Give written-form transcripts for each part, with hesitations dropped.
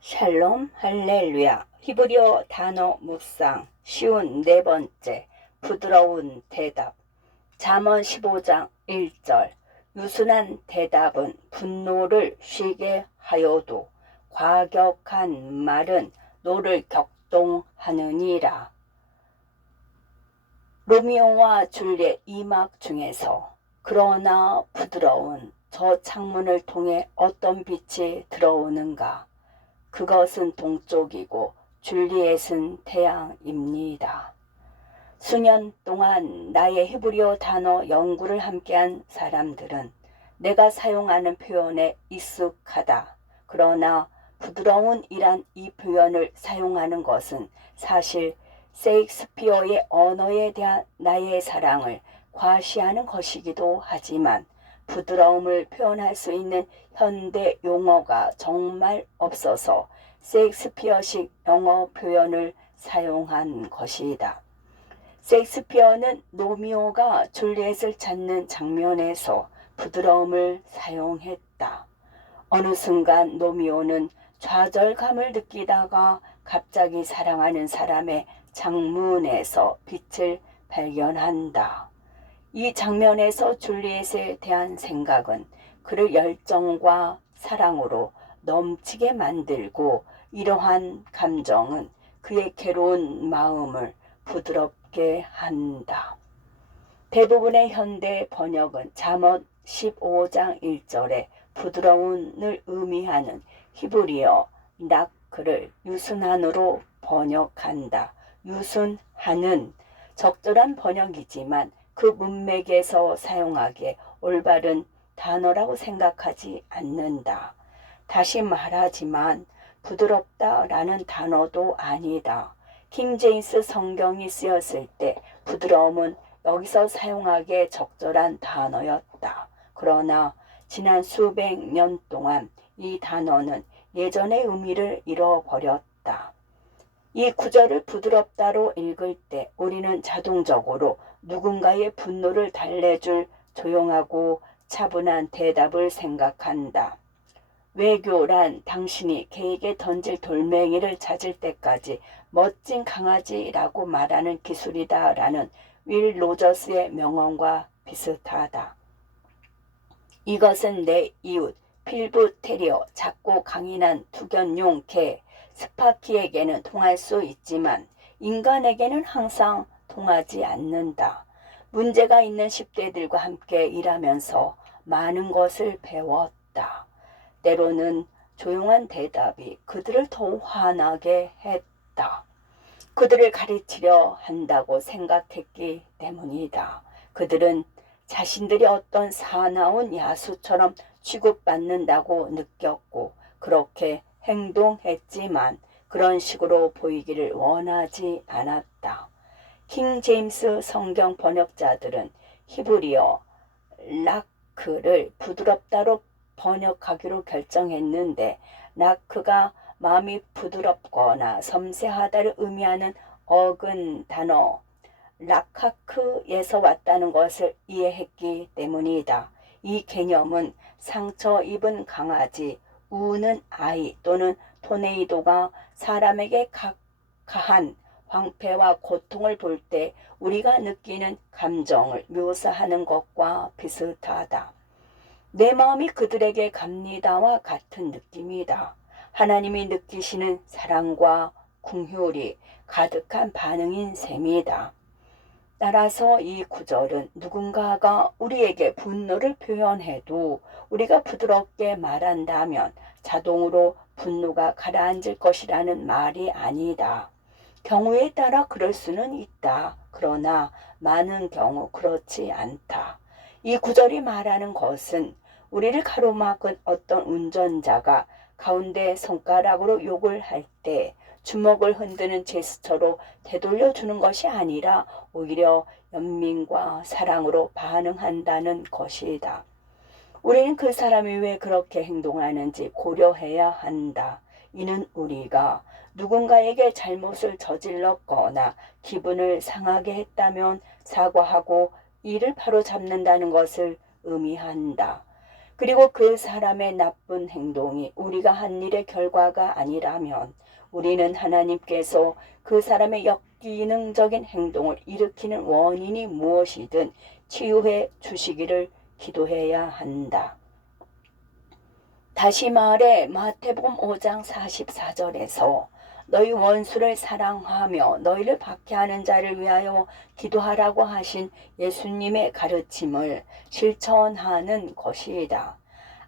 샬롬 할렐루야. 히브리어 단어 묵상 쉬운 네 번째 부드러운 대답. 잠언 15장 1절. 유순한 대답은 분노를 쉬게 하여도 과격한 말은 노를 격동하느니라. 로미오와 줄리엣 2막 중에서 그러나 부드러운 저 창문을 통해 어떤 빛이 들어오는가. 그것은 동쪽이고 줄리엣은 태양입니다. 수년 동안 나의 히브리어 단어 연구를 함께한 사람들은 내가 사용하는 표현에 익숙하다. 그러나 부드러운 이란 이 표현을 사용하는 것은 사실 셰익스피어의 언어에 대한 나의 사랑을 과시하는 것이기도 하지만 부드러움을 표현할 수 있는 현대 용어가 정말 없어서 셰익스피어식 영어 표현을 사용한 것이다. 셰익스피어는 로미오가 줄리엣을 찾는 장면에서 부드러움을 사용했다. 어느 순간 로미오는 좌절감을 느끼다가 갑자기 사랑하는 사람의 창문에서 빛을 발견한다. 이 장면에서 줄리엣에 대한 생각은 그를 열정과 사랑으로 넘치게 만들고 이러한 감정은 그의 괴로운 마음을 부드럽게 한다. 대부분의 현대 번역은 잠언 15장 1절에 부드러운을 의미하는 히브리어 나크를 유순한으로 번역한다. 유순한은 적절한 번역이지만 그 문맥에서 사용하기에 올바른 단어라고 생각하지 않는다. 다시 말하지만 부드럽다라는 단어도 아니다. 킹 제임스 성경이 쓰였을 때 부드러움은 여기서 사용하기에 적절한 단어였다. 그러나 지난 수백 년 동안 이 단어는 예전의 의미를 잃어버렸다. 이 구절을 부드럽다로 읽을 때 우리는 자동적으로 누군가의 분노를 달래줄 조용하고 차분한 대답을 생각한다. 외교란 당신이 개에게 던질 돌멩이를 찾을 때까지 멋진 강아지라고 말하는 기술이다라는 윌 로저스의 명언과 비슷하다. 이것은 내 이웃 필부 테리어 작고 강인한 투견용 개 스파키에게는 통할 수 있지만 인간에게는 항상 통하지 않는다. 문제가 있는 10대들과 함께 일하면서 많은 것을 배웠다. 때로는 조용한 대답이 그들을 더욱 화나게 했다. 그들을 가르치려 한다고 생각했기 때문이다. 그들은 자신들이 어떤 사나운 야수처럼 취급받는다고 느꼈고 그렇게 행동했지만 그런 식으로 보이기를 원하지 않았다. 킹 제임스 성경 번역자들은 히브리어 라크를 부드럽다로 번역하기로 결정했는데 라크가 마음이 부드럽거나 섬세하다를 의미하는 어근 단어 라카크에서 왔다는 것을 이해했기 때문이다. 이 개념은 상처 입은 강아지, 우는 아이 또는 토네이도가 사람에게 가한 황폐와 고통을 볼 때 우리가 느끼는 감정을 묘사하는 것과 비슷하다. 내 마음이 그들에게 갑니다와 같은 느낌이다. 하나님이 느끼시는 사랑과 긍휼이 가득한 반응인 셈이다. 따라서 이 구절은 누군가가 우리에게 분노를 표현해도 우리가 부드럽게 말한다면 자동으로 분노가 가라앉을 것이라는 말이 아니다. 경우에 따라 그럴 수는 있다. 그러나 많은 경우 그렇지 않다. 이 구절이 말하는 것은 우리를 가로막은 어떤 운전자가 가운데 손가락으로 욕을 할 때 주먹을 흔드는 제스처로 되돌려 주는 것이 아니라 오히려 연민과 사랑으로 반응한다는 것이다. 우리는 그 사람이 왜 그렇게 행동하는지 고려해야 한다. 이는 우리가 누군가에게 잘못을 저질렀거나 기분을 상하게 했다면 사과하고 이를 바로잡는다는 것을 의미한다. 그리고 그 사람의 나쁜 행동이 우리가 한 일의 결과가 아니라면 우리는 하나님께서 그 사람의 역기능적인 행동을 일으키는 원인이 무엇이든 치유해 주시기를 기도해야 한다. 다시 말해 마태복음 5장 44절에서 너희 원수를 사랑하며 너희를 박해하는 자를 위하여 기도하라고 하신 예수님의 가르침을 실천하는 것이다.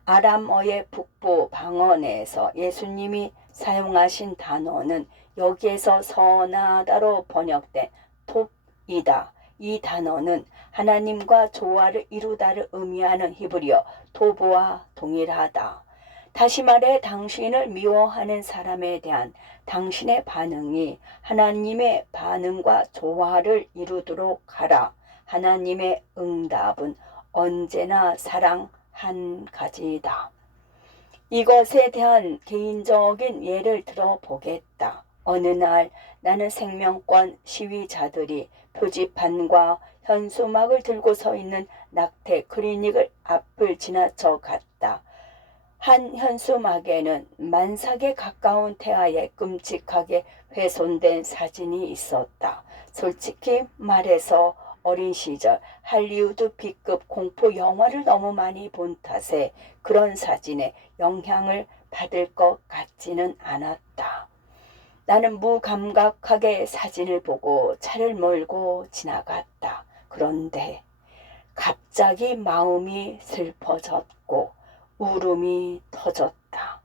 아람어의 북부 방언에서 예수님이 사용하신 단어는 여기에서 선하다로 번역된 톱이다. 이 단어는 하나님과 조화를 이루다를 의미하는 히브리어 토브와 동일하다. 다시 말해 당신을 미워하는 사람에 대한 당신의 반응이 하나님의 반응과 조화를 이루도록 하라. 하나님의 응답은 언제나 사랑 한 가지다. 이것에 대한 개인적인 예를 들어보겠다. 어느 날 나는 생명권 시위자들이 표지판과 현수막을 들고 서 있는 낙태 클리닉을 앞을 지나쳐 갔다. 한 현수막에는 만삭에 가까운 태아에 끔찍하게 훼손된 사진이 있었다. 솔직히 말해서 어린 시절 할리우드 B급 공포 영화를 너무 많이 본 탓에 그런 사진에 영향을 받을 것 같지는 않았다. 나는 무감각하게 사진을 보고 차를 몰고 지나갔다. 그런데 갑자기 마음이 슬퍼졌고 울음이 터졌다.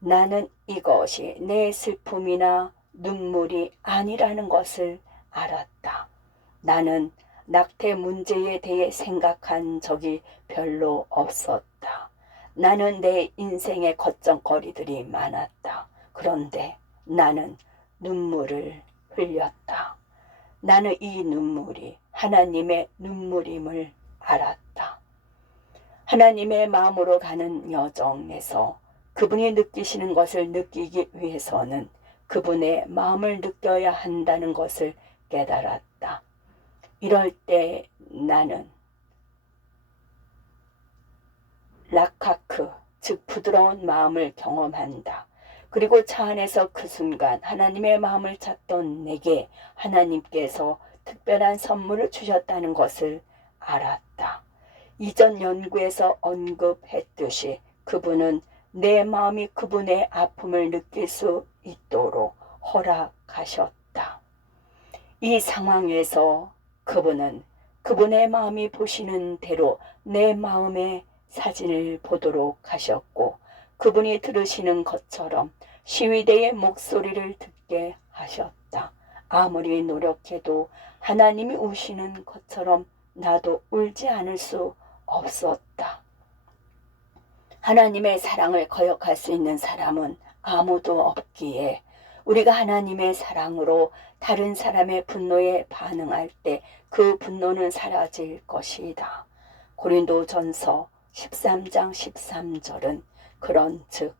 나는 이것이 내 슬픔이나 눈물이 아니라는 것을 알았다. 나는 낙태 문제에 대해 생각한 적이 별로 없었다. 나는 내 인생에 걱정거리들이 많았다. 그런데 나는 눈물을 흘렸다. 나는 이 눈물이 하나님의 눈물임을 알았다. 하나님의 마음으로 가는 여정에서 그분이 느끼시는 것을 느끼기 위해서는 그분의 마음을 느껴야 한다는 것을 깨달았다. 이럴 때 나는 라카크, 즉 부드러운 마음을 경험한다. 그리고 차 안에서 그 순간 하나님의 마음을 찾던 내게 하나님께서 특별한 선물을 주셨다는 것을 알았다. 이전 연구에서 언급했듯이 그분은 내 마음이 그분의 아픔을 느낄 수 있도록 허락하셨다. 이 상황에서 그분은 그분의 마음이 보시는 대로 내 마음의 사진을 보도록 하셨고 그분이 들으시는 것처럼 시위대의 목소리를 듣게 하셨다. 아무리 노력해도 하나님이 우시는 것처럼 나도 울지 않을 수 없었다. 하나님의 사랑을 거역할 수 있는 사람은 아무도 없기에 우리가 하나님의 사랑으로 다른 사람의 분노에 반응할 때 그 분노는 사라질 것이다. 고린도전서 13장 13절은 그런즉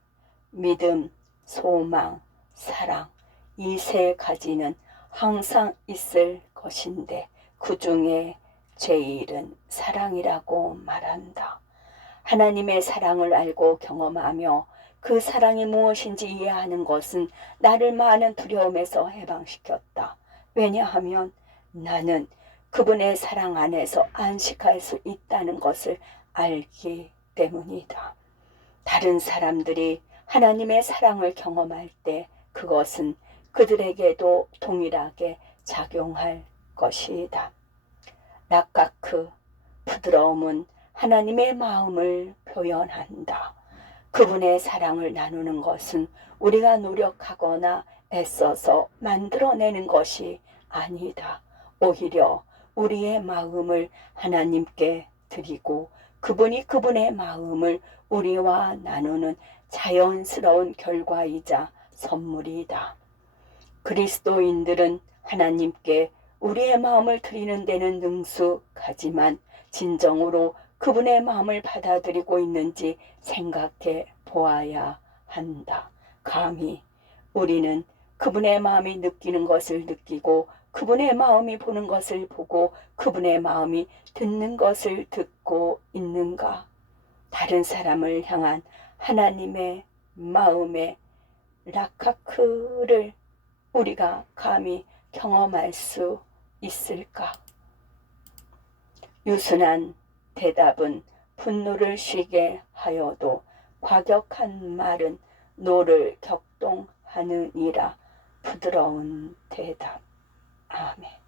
믿음, 소망, 사랑 이 세 가지는 항상 있을 것인데 그 중에 제일은 사랑이라고 말한다. 하나님의 사랑을 알고 경험하며 그 사랑이 무엇인지 이해하는 것은 나를 많은 두려움에서 해방시켰다. 왜냐하면 나는 그분의 사랑 안에서 안식할 수 있다는 것을 알기 때문이다. 다른 사람들이 하나님의 사랑을 경험할 때 그것은 그들에게도 동일하게 작용할 것이다. 라카크, 부드러움은 하나님의 마음을 표현한다. 그분의 사랑을 나누는 것은 우리가 노력하거나 애써서 만들어내는 것이 아니다. 오히려 우리의 마음을 하나님께 드리고 그분이 그분의 마음을 우리와 나누는 자연스러운 결과이자 선물이다. 그리스도인들은 하나님께 우리의 마음을 드리는 데는 능숙하지만 진정으로 그분의 마음을 받아들이고 있는지 생각해 보아야 한다. 감히 우리는 그분의 마음이 느끼는 것을 느끼고 그분의 마음이 보는 것을 보고 그분의 마음이 듣는 것을 듣고 있는가? 다른 사람을 향한 하나님의 마음의 라카크를 우리가 감히 경험할 수 있을까? 유순한 대답은 분노를 쉬게 하여도 과격한 말은 노를 격동하느니라. 부드러운 대답. 아멘.